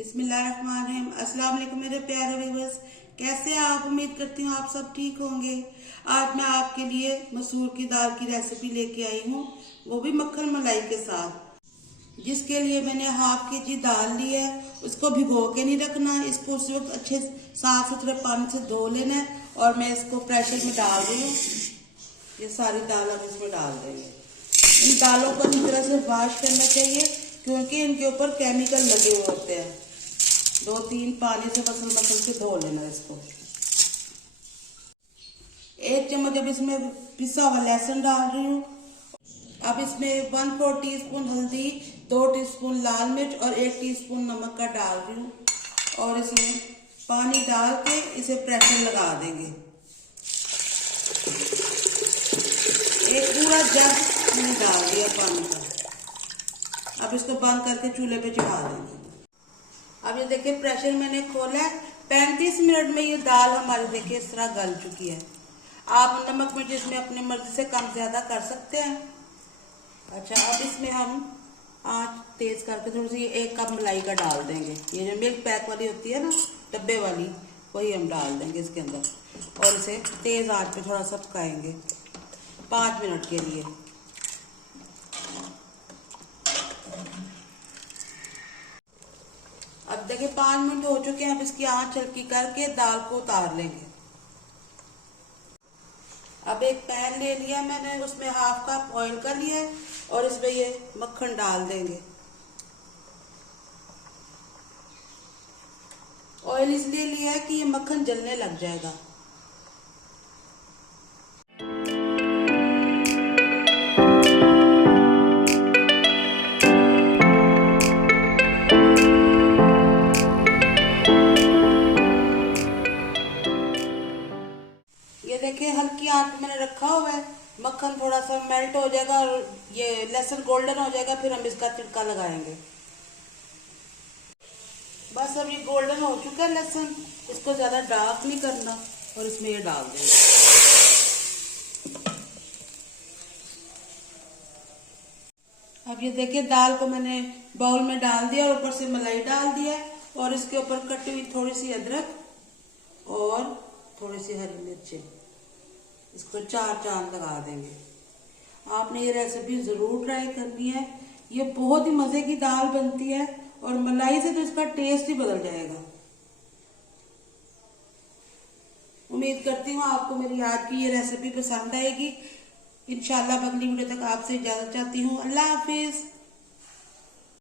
बिस्मिल्लाहिर्रहमानिर्रहीम। अस्सलाम वालेकुम मेरे प्यारे व्यूअर्स, कैसे आप? उम्मीद करती हूँ आप सब ठीक होंगे। आज मैं आपके लिए मसूर की दाल की रेसिपी लेके आई हूँ, वो भी मक्खन मलाई के साथ। जिसके लिए मैंने हाफ केजी दाल ली है। उसको भिगो के नहीं रखना, इसको उस वक्त अच्छे साफ सुथरे पानी से धो लेना है। और मैं इसको प्रेशर में डाल रही हूँ। ये सारी दाल हम इसमें डाल देंगे। इन दालों को अच्छी तरह से वॉश करना चाहिए क्योंकि इनके ऊपर केमिकल लगे हुए होते हैं। 2-3 पानी से मसल के धो लेना इसको। 1 चम्मच अब इसमें पिसा हुआ लहसुन डाल रही हूँ। अब इसमें 1/4 टीस्पून हल्दी, 2 टीस्पून लाल मिर्च और 1 टीस्पून नमक का डाल रही हूँ। और इसमें पानी डाल के इसे प्रेशर लगा देंगे। एक पूरा जग मैंने डाल दिया पानी का। अब इसको बंद करके चूल्हे पे चढ़ा देंगे। अब ये देखिए प्रेशर मैंने खोला है। 35 मिनट में ये दाल हमारी देखिए इस तरह गल चुकी है। आप नमक मिर्च इसमें अपनी मर्जी से कम ज्यादा कर सकते हैं। अच्छा, अब इसमें हम आंच तेज करके थोड़ी सी 1 कप मलाई का डाल देंगे। ये जो मिल्क पैक वाली होती है ना, डब्बे वाली, वही हम डाल देंगे इसके अंदर। और इसे तेज आंच पे थोड़ा सा पकाएंगे 5 मिनट के लिए। अब देखिए 5 मिनट हो चुके हैं। अब इसकी आंच हल्की करके दाल को उतार लेंगे। अब एक पैन ले लिया मैंने, उसमें हाफ कप ऑयल कर लिया है और इसमें ये मक्खन डाल देंगे। ऑयल इसलिए लिया है कि ये मक्खन जलने लग जाएगा। ये देखिए हल्की आंच पे मैंने रखा हुआ है। मक्खन थोड़ा सा मेल्ट हो जाएगा और ये लहसुन गोल्डन हो जाएगा, फिर हम इसका तड़का लगाएंगे। बस अब ये गोल्डन हो चुका है लहसुन, इसको ज्यादा डार्क नहीं करना। और इसमें ये डाल देंगे। अब ये देखिए दाल को मैंने बाउल में डाल दिया और ऊपर से मलाई डाल दिया और इसके ऊपर कटी हुई थोड़ी सी अदरक और थोड़ी सी हरी मिर्चें, इसको 4 चांद लगा देंगे। आपने ये रेसिपी जरूर ट्राई करनी है। ये बहुत ही मजे की दाल बनती है और मलाई से तो इसका टेस्ट ही बदल जाएगा। उम्मीद करती हूँ आपको मेरी आज की ये रेसिपी पसंद आएगी। इंशाल्लाह अगली वीडियो तक आपसे इजाजत चाहती हूँ। अल्लाह हाफिज।